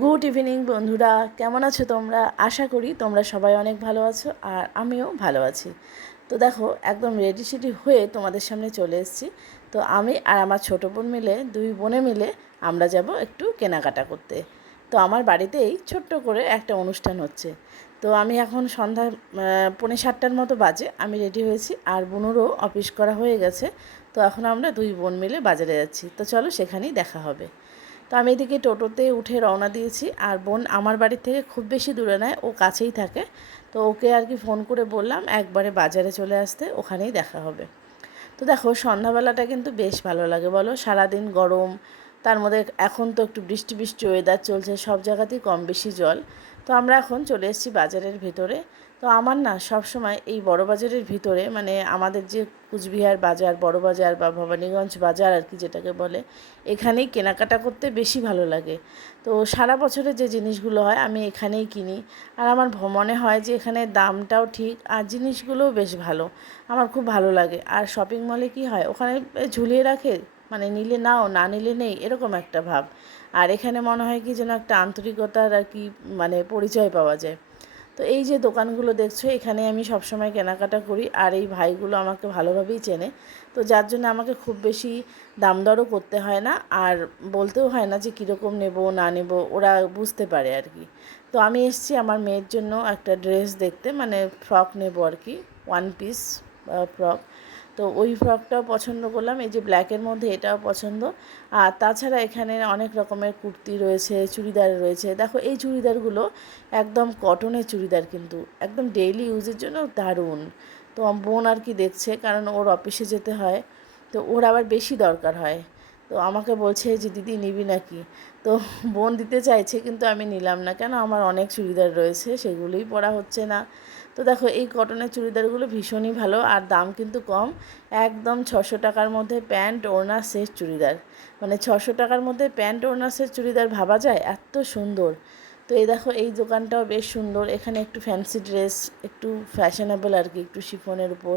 Good evening বন্ধুরা, কেমন আছো তোমরা? আশা করি তোমরা সবাই অনেক ভালো আছো আর আমিও ভালো আছি। তো দেখো, একদম রেডি সেডি হয়ে তোমাদের সামনে চলে এসেছি। তো আমি আর আমার ছোটো বোন মিলে, দুই বোনে মিলে আমরা যাব একটু কেনাকাটা করতে। তো আমার বাড়িতেই ছোট্ট করে একটা অনুষ্ঠান হচ্ছে। তো আমি এখন সন্ধ্যা 6:45 মতো বাজে, আমি রেডি হয়েছি আর বোনেরও অফিস করা হয়ে গেছে। তো এখন আমরা দুই বোন মিলে বাজারে যাচ্ছি। তো চলো, সেখানেই দেখা হবে। তো আমি এদিকে টোটোতে উঠে রওনা দিয়েছি। আর বোন আমার বাড়ির থেকে খুব বেশি দূরে নয়, ও কাছেই থাকে। তো ওকে আর কি ফোন করে বললাম একবারে বাজারে চলে আসতে, ওখানেই দেখা হবে। তো দেখো, সন্ধ্যাবেলাটা কিন্তু বেশ ভালো লাগে বলো। সারাদিন গরম, তার মধ্যে এখন তো একটু বৃষ্টি বৃষ্টি ওয়েদার চলছে, সব জায়গাতেই কম বেশি জল। তো আমরা এখন চলে এসেছি বাজারের ভিতরে। তো আমার না সব সময় এই বড় বাজারের ভিতরে, মানে আমাদের যে কুচবিহার বাজার, বড় বাজার বা ভবানীগঞ্জ বাজার আর কি যেটাকে বলে, এখানেই কেনাকাটা করতে বেশি ভালো লাগে। তো সারা বছরে যে জিনিসগুলো হয় আমি এখানেই কিনি। আর আমার মনে হয় যে এখানে দামটাও ঠিক আর জিনিসগুলোও বেশ ভালো। আমার খুব ভালো লাগে। আর শপিং মলে কি হয়, ওখানে ঝুলিয়ে রাখে, মানে নিলে নাও, না নিলে নেই, এরকম একটা ভাব। আর এখানে মনে হয় কি যেন একটা আন্তরিকতার আর কি, মানে পরিচয় পাওয়া যায়। তো এই যে দোকানগুলো দেখছো, এখানে আমি সবসময় কেনাকাটা করি। আর এই ভাইগুলো আমাকে ভালোভাবেই চেনে। তো যার জন্য আমাকে খুব বেশি দাম দরও করতে হয় না, আর বলতেও হয় না যে কীরকম নেব না নেব, ওরা বুঝতে পারে আর কি। তো আমি এসেছি আমার মেয়ের জন্য একটা ড্রেস দেখতে, মানে ফ্রক নেব আর কি, ওয়ান পিস ফ্রক। তো ওই ফ্রকটাও পছন্দ করলাম, এই যে ব্ল্যাকের মধ্যে এটাও পছন্দ। আর তাছাড়া এখানে অনেক রকমের কুর্তি রয়েছে, চুড়িদার রয়েছে। দেখো এই চুড়িদারগুলো একদম কটনের চুড়িদার, কিন্তু একদম ডেইলি ইউজের জন্য দারুণ। তো বোন আর কি দেখছে, কারণ ওর অফিসে যেতে হয়, তো ওর আবার বেশি দরকার হয়। তো আমাকে বলছে যে দিদি নিবি নাকি। তো বোন দিতে চাইছে, কিন্তু আমি নিলাম না, কেন আমার অনেক চুড়িদার রয়েছে, সেগুলোই পরা হচ্ছে না। তো দেখো এই কটনের চুড়িদারগুলো ভীষণই ভালো আর দাম কিন্তু কম। একদম 600 টাকার মধ্যে প্যান্ট ওড়না সেট চুড়িদার, মানে 600 টাকার মধ্যে প্যান্ট ওড়না সেট চুড়িদার, ভাবা যায় এত সুন্দর। তো এই দেখো এই দোকানটাও বেশ সুন্দর। এখানে একটু ফ্যান্সি ড্রেস, একটু ফ্যাশনেবল আর কি, একটু শিফনের উপর।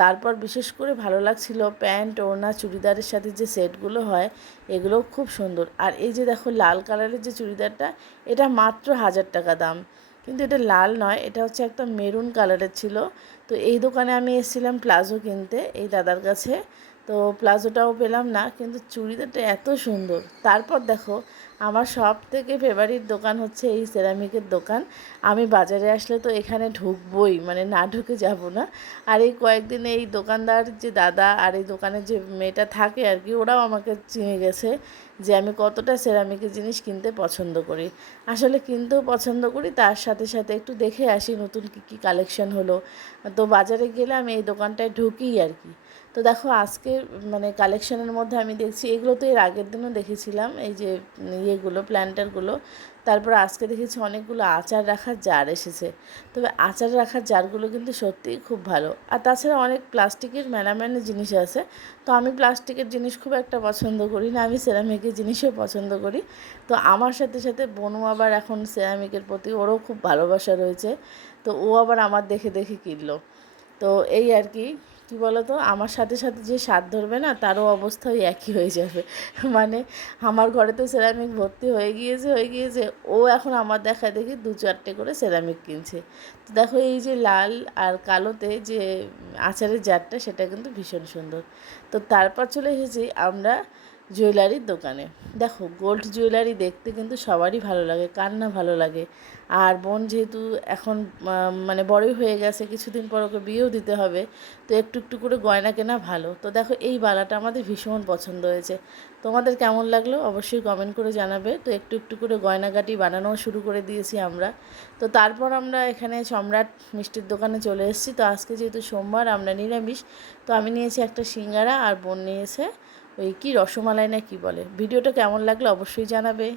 তারপর বিশেষ করে ভালো লাগছিল প্যান্ট ওড়না চুড়িদারের সাথে যে সেটগুলো হয়, এগুলোও খুব সুন্দর। আর এই যে দেখো লাল কালারের যে চুড়িদারটা, এটা মাত্র 1000 টাকা দাম। কিন্তু এটা লাল নয়, এটা হচ্ছে একটা মেরুন কালারের ছিল। তো এই দোকানে আমি এসেছিলাম প্লাজো কিনতে এই দাদার কাছে। তো প্লাজোটাও পেলাম না, কিন্তু চুড়িদারটা এত সুন্দর। তারপর দেখো, আমার সব থেকে ফেভারিট দোকান হচ্ছে এই সেরামিকের দোকান। আমি বাজারে আসলে তো এখানে ঢুকবই, মানে না ঢুকে যাব না। আর এই কয়েকদিন এই দোকানদার যে দাদা আর এই দোকানের যে মেয়েটা থাকে আর কি, ওরাও আমাকে চিনে গেছে যে আমি কতটা সেরামিকের জিনিস কিনতে পছন্দ করি। আসলে কিনতেও পছন্দ করি, তার সাথে সাথে একটু দেখে আসি নতুন কী কী কালেকশন হলো। তো বাজারে গেলে আমি এই দোকানটায় ঢুকিই আর কি। তো দেখো আজকে মানে কালেকশনের মধ্যে আমি দেখছি, এগুলো তো এর আগের দিনও দেখেছিলাম, এই যে ইয়েগুলো প্ল্যান্টারগুলো। তারপর আজকে দেখেছি অনেকগুলো আচার রাখার জার এসেছে। তবে আচার রাখার জারগুলো কিন্তু সত্যিই খুব ভালো। আর তাছাড়া অনেক প্লাস্টিকের মেলামেনের জিনিস আছে। তো আমি প্লাস্টিকের জিনিস খুব একটা পছন্দ করি না, আমি সেরামিকের জিনিসও পছন্দ করি। তো আমার সাথে সাথে বোনও আবার এখন সেরামিকের প্রতি ওরও খুব ভালোবাসা রয়েছে। তো ও আবার আমার দেখে দেখে কিনলো। তো এই আর কি, কী বলো তো, আমার সাথে সাথে যে স্বাদ ধরবে না, তারও অবস্থা ওই একই হয়ে যাবে। মানে আমার ঘরে তো সেরামিক ভর্তি হয়ে গিয়েছে, ও এখন আমার দেখা দেখি 2-4টে করে সেরামিক কিনছে। তো দেখো এই যে লাল আর কালোতে যে আচারের জারটা, সেটা কিন্তু ভীষণ সুন্দর। তো তারপর চলে এসেছি আমরা জুয়েলারির দোকানে। দেখো গোল্ড জুয়েলারি দেখতে কিন্তু সবারই ভালো লাগে, কার না ভালো লাগে। আর বোন যেহেতু এখন মানে বড়ই হয়ে গেছে, কিছুদিন পর ওকে বিয়েও দিতে হবে, তো একটু একটু করে গয়না কেনা ভালো। তো দেখো এই বালাটা আমাদের ভীষণ পছন্দ হয়েছে। তোমাদের কেমন লাগলো অবশ্যই কমেন্ট করে জানাবে। তো একটু একটু করে গয়নাগাটি বানানোও শুরু করে দিয়েছি আমরা। তো তারপর আমরা এখানে সম্রাট মিষ্টির দোকানে চলে এসেছি। তো আজকে যেহেতু সোমবার, আমরা নিরামিষ। তো আমি নিয়েছি একটা সিঙ্গারা আর বোন নিয়েছে ওই কি রসমালাই না কি বলে। ভিডিওটা কেমন লাগলো অবশ্যই জানাবে।